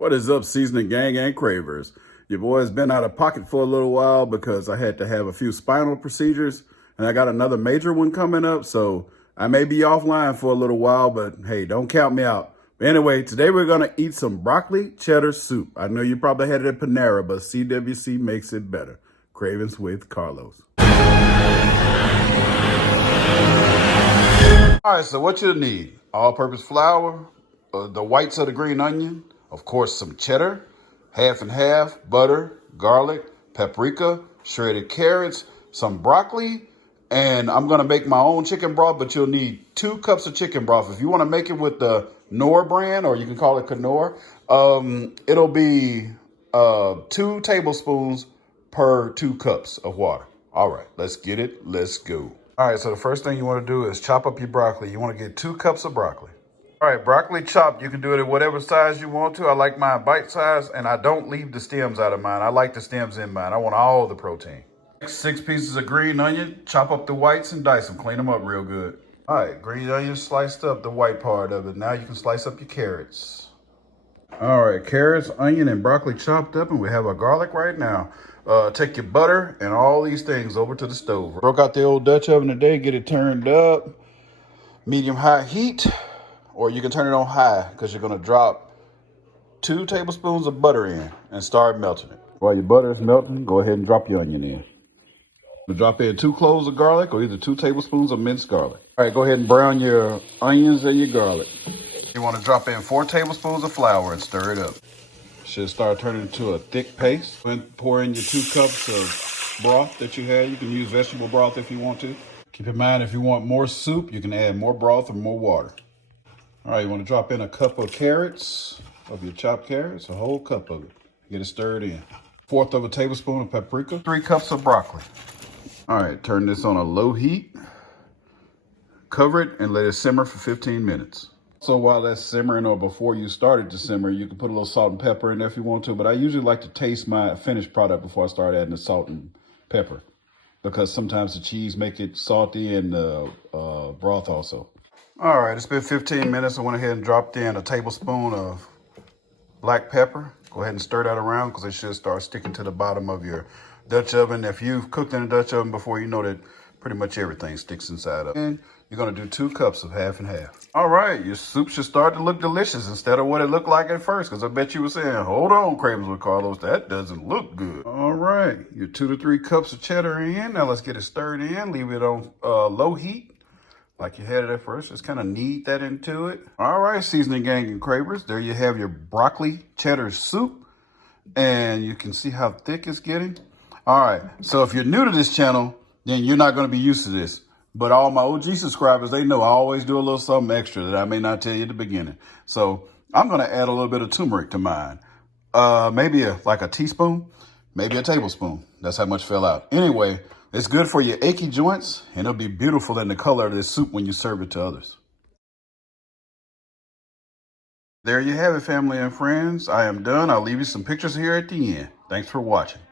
What is up, seasoning gang and cravers? Your boy's been out of pocket for a little while because I had to have a few spinal procedures and I got another major one coming up. So I may be offline for a little while, but hey, don't count me out. But anyway, today we're going to eat some broccoli cheddar soup. I know you probably had it at Panera, but CWC makes it better. Cravings with Carlos. All right, so what you'll need: all-purpose flour, the whites of the green onion, of course some cheddar, half and half, butter, garlic, paprika, shredded carrots, some broccoli, and I'm gonna make my own chicken broth, but you'll need 2 cups of chicken broth. If you wanna make it with the Knorr brand, or you can call it Knorr, it'll be 2 tablespoons per 2 cups of water. All right, let's get it, let's go. All right, so the first thing you want to do is chop up your broccoli. You want to get 2 cups of broccoli. All right, broccoli chopped. You can do it at whatever size you want to. I like mine bite size, and I don't leave the stems out of mine. I like the stems in mine. I want all the protein. 6 pieces of green onion. Chop up the whites and dice them. Clean them up real good. All right, green onion sliced up, the white part of it. Now you can slice up your carrots. All right, carrots, onion, and broccoli chopped up, and we have our garlic right now. Take your butter and all these things over to the stove. Broke out the old Dutch oven today, get it turned up, medium high heat, or you can turn it on high because you're gonna drop 2 tablespoons of butter in and start melting it. While your butter is melting, go ahead and drop your onion in. Drop in 2 cloves of garlic or either 2 tablespoons of minced garlic. All right, go ahead and brown your onions and your garlic. You want to drop in 4 tablespoons of flour and stir it up. Should start turning into a thick paste. Pour in your 2 cups of broth that you had. You can use vegetable broth if you want to. Keep in mind, if you want more soup, you can add more broth or more water. All right, you want to drop in a cup of carrots, of your chopped carrots, a whole cup of it. Get it stirred in. 1/4 of a tablespoon of paprika, 3 cups of broccoli. All right, turn this on a low heat. Cover it and let it simmer for 15 minutes. So while that's simmering, or before you start it to simmer, you can put a little salt and pepper in there if you want to, but I usually like to taste my finished product before I start adding the salt and pepper, because sometimes the cheese make it salty and the broth also. All right, it's been 15 minutes. I went ahead and dropped in a tablespoon of black pepper. Go ahead and stir that around because it should start sticking to the bottom of your Dutch oven. If you've cooked in a Dutch oven before, you know that pretty much everything sticks inside of it. And you're gonna do 2 cups of half and half. All right, your soup should start to look delicious instead of what it looked like at first, because I bet you were saying, hold on, Cravings with Carlos, that doesn't look good. All right, your 2 to 3 cups of cheddar in. Now let's get it stirred in. Leave it on low heat, like you had it at first. Just kind of knead that into it. All right, seasoning gang and cravers, there you have your broccoli cheddar soup. And you can see how thick it's getting. All right, so if you're new to this channel, then you're not going to be used to this. But all my OG subscribers, they know I always do a little something extra that I may not tell you at the beginning. So I'm going to add a little bit of turmeric to mine. Maybe like a teaspoon, maybe a tablespoon. That's how much fell out. Anyway, it's good for your achy joints, and it'll be beautiful in the color of this soup when you serve it to others. There you have it, family and friends. I am done. I'll leave you some pictures here at the end. Thanks for watching.